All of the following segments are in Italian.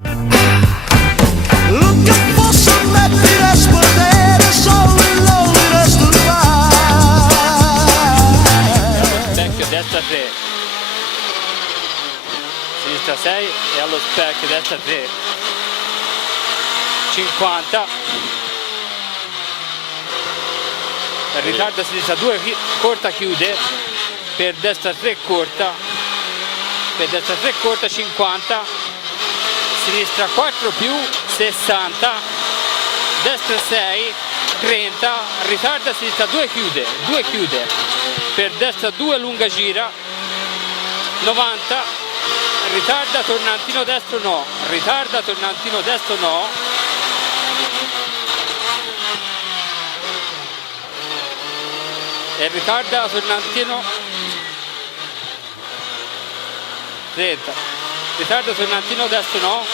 Looking for some happiness, but there is only loneliness to find. Specchio destra 3, sinistra 6 e allo specchio destra 3, 50, ritardo a sinistra 2 corta, chiude, per destra 3 corta, per destra 3 corta, 50, sinistra 4 più 60, destra 6, 30, ritarda a sinistra 2 chiude, per destra 2 lunga gira, 90, ritarda tornantino destro no, ritarda tornantino destro no, e ritarda tornantino 30, ritarda tornantino destro no,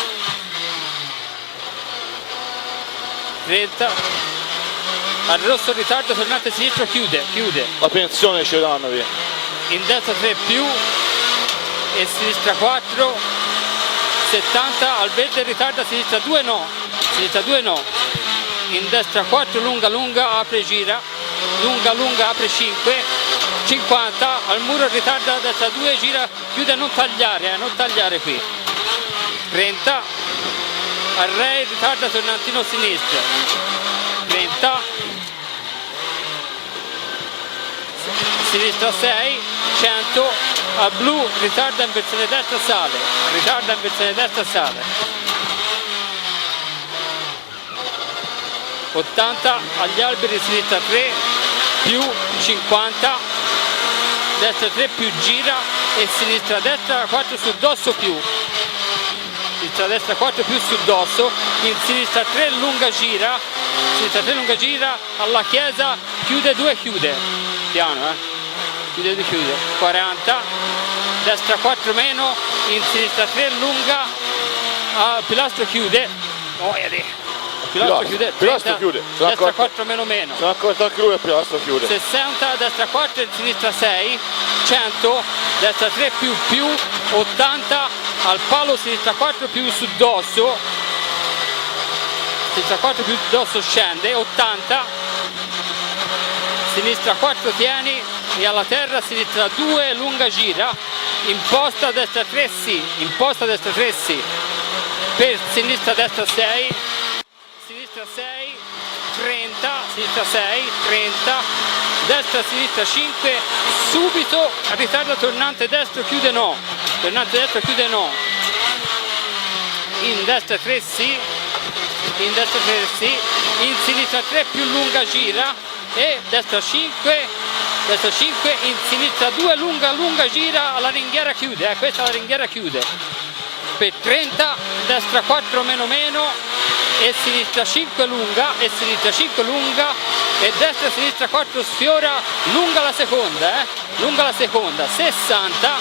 30, al rosso ritardo tornante sinistro chiude, La pensione ci danno via. in destra 3 più e sinistra 4, 70, al verde ritarda a sinistra 2 no, in destra 4 lunga apre gira, lunga apre 5, 50, al muro ritarda a destra 2 gira, chiude, non tagliare qui, 30, al re ritarda tornantino sinistra, 30, sinistra 6, 100, al blu ritarda in versione destra sale, 80, agli alberi sinistra 3 più 50, destra 3 più gira e sinistra destra 4 sul dosso più, sinistra destra 4 più sul dosso, in sinistra 3 lunga gira, alla chiesa chiude 2 chiude, piano chiude 2 chiude, 40, destra 4 meno, in sinistra 3 lunga, pilastro chiude, pilastro chiude, 30, chiude. destra 4 meno, Sono accorto anche lui, il pilastro chiude. 60, destra 4 e sinistra 6, 100, destra 3 più, 80, al palo sinistra 4 più sul dosso, sinistra 4 più sul dosso scende, 80, sinistra 4 tieni e alla terra sinistra 2 lunga gira, imposta destra 3 sì, per sinistra destra 6, sinistra 6, 30, sinistra 6, 30, destra sinistra 5, subito ritarda tornante destro chiude no, in destra 3 sì, in sinistra 3 più lunga gira e destra 5, in sinistra 2 lunga gira, alla ringhiera chiude, questa la ringhiera chiude, per 30, destra 4 meno e sinistra 5 lunga, e destra sinistra 4 sfiora, lunga la seconda, 60,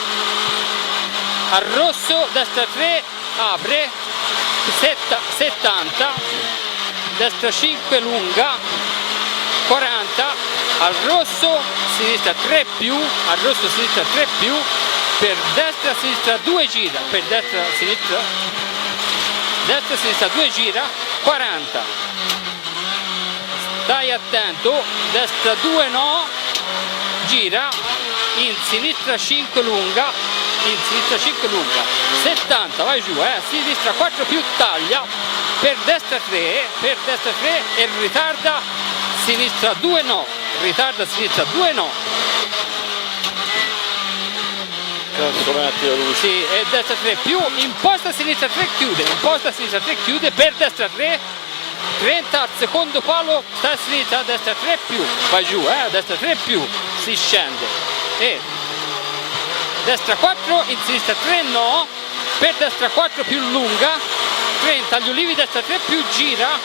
al rosso destra 3 apre, 70, destra 5 lunga, 40, al rosso sinistra 3 più, per destra sinistra 2 gira, destra sinistra 2 gira, 40, stai attento, destra 2 no, gira, in sinistra 5 lunga, 70, vai giù, sinistra 4 più taglia, per destra 3 e ritarda sinistra 2 no, sì, e destra 3 più, imposta sinistra 3 chiude, per destra 3, 30 al secondo palo, sta a sinistra, destra 3 più, vai giù, destra 3 più, si scende, e destra 4, in sinistra 3 no, per destra 4 più lunga, 30 agli ulivi, destra 3 più gira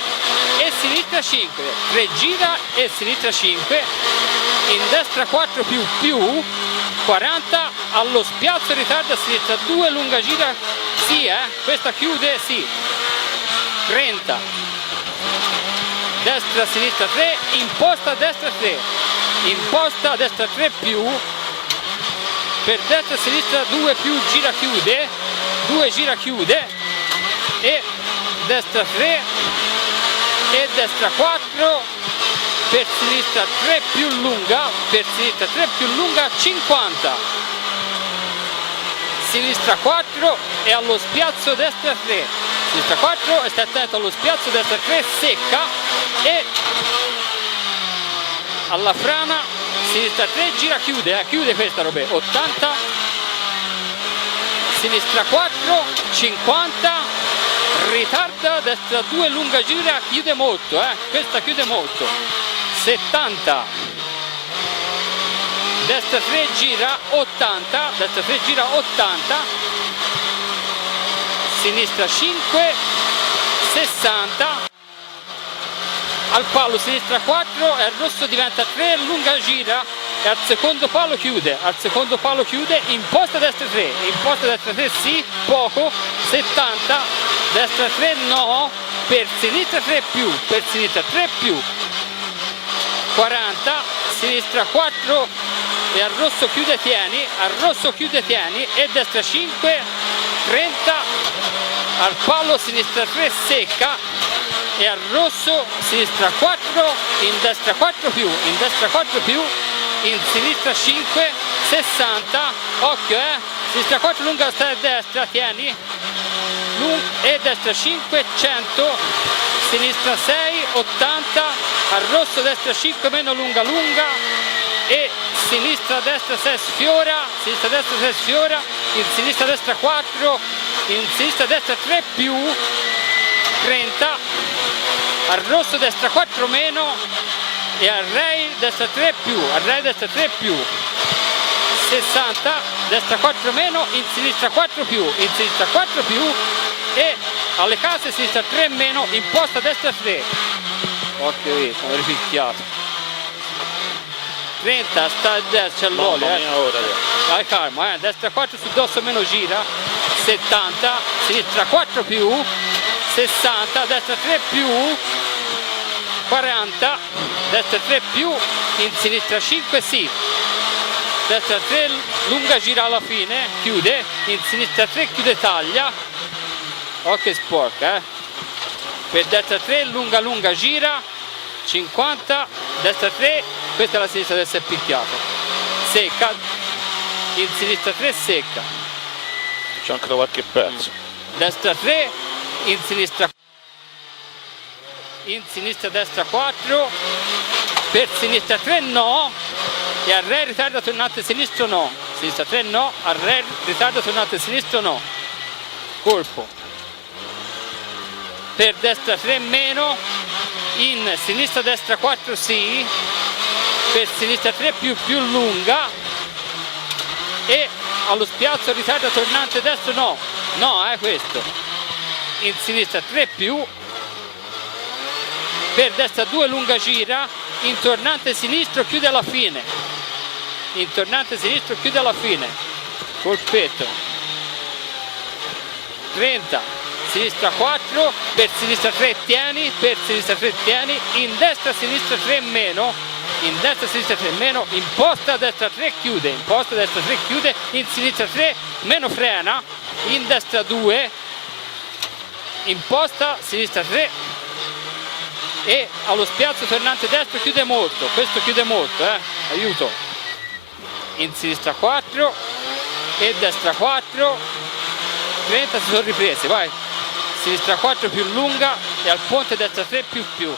e sinistra 5, 3 gira e sinistra 5, in destra 4 più, 40, allo spiazzo ritarda a sinistra 2 lunga gira, sì, questa chiude, sì, 30, destra sinistra 3, imposta destra 3 più, per destra sinistra 2 più gira chiude, e destra 3 e destra 4, per sinistra 3 più lunga, per sinistra 3 più lunga 50, sinistra 4 e allo spiazzo destra 3, sinistra 4 e stai attento allo spiazzo destra 3 secca e alla frana sinistra 3 gira, chiude questa roba, 80, sinistra 4 50, ritarda, destra 2 lunga gira, chiude molto, questa chiude molto, 70, destra 3 gira 80, destra 3 gira 80, sinistra 5 60, al palo sinistra 4 e al rosso diventa 3, lunga gira e al secondo palo chiude, imposta destra 3, imposta destra 3 sì, poco, 70, destra 3 no, per sinistra 3 più, per sinistra 3 più, 40, sinistra 4 e al rosso chiude tieni, e destra 5, 30, al palo sinistra 3 secca e al rosso sinistra 4, in destra 4 più, in sinistra 5, 60, occhio sinistra 4 lunga sta a destra, tieni, e destra 5, 100, sinistra 6, 80, al rosso destra 5 meno lunga e sinistra destra 6 sfiora, in sinistra destra 4, in sinistra destra 3 più, 30, al rosso destra 4 meno e al rail destra 3 più, 60, destra 4 meno, in sinistra 4 più, e alle case sinistra 3 meno, imposta destra 3, occhio sono ripicchiato, 30, sta a destra, c'è l'olio, dai calma, destra 4 sul dosso meno gira, 70, sinistra 4 più, 60, destra 3 più, 40, destra 3 più, in sinistra 5 sì, destra 3 lunga gira alla fine, chiude, in sinistra 3 chiude taglia, occhio sporca, per destra 3 lunga gira, 50, destra 3, questa è la sinistra adesso è picchiata, secca, in sinistra 3 secca, c'è anche qualche pezzo, destra 3, in sinistra destra 4, per sinistra 3 no, e al re ritardo tornante sinistro no, sinistra 3 no, al re ritardo tornante sinistro no, colpo, per destra 3 meno, in sinistra destra 4 sì, per sinistra 3 più lunga e allo spiazzo ritardo tornante destro no, questo, in sinistra 3 più, per destra 2 lunga gira, in tornante sinistro chiude alla fine, colpetto, 30, sinistra 4, per sinistra 3 tieni, in destra sinistra 3 meno, imposta destra 3 chiude, in sinistra 3 meno frena, in destra 2, imposta sinistra 3 e allo spiazzo tornante destro chiude molto, questo chiude molto, aiuto, in sinistra 4 e destra 4, 30 si sono riprese, vai, sinistra 4 più lunga e al ponte destra 3 più,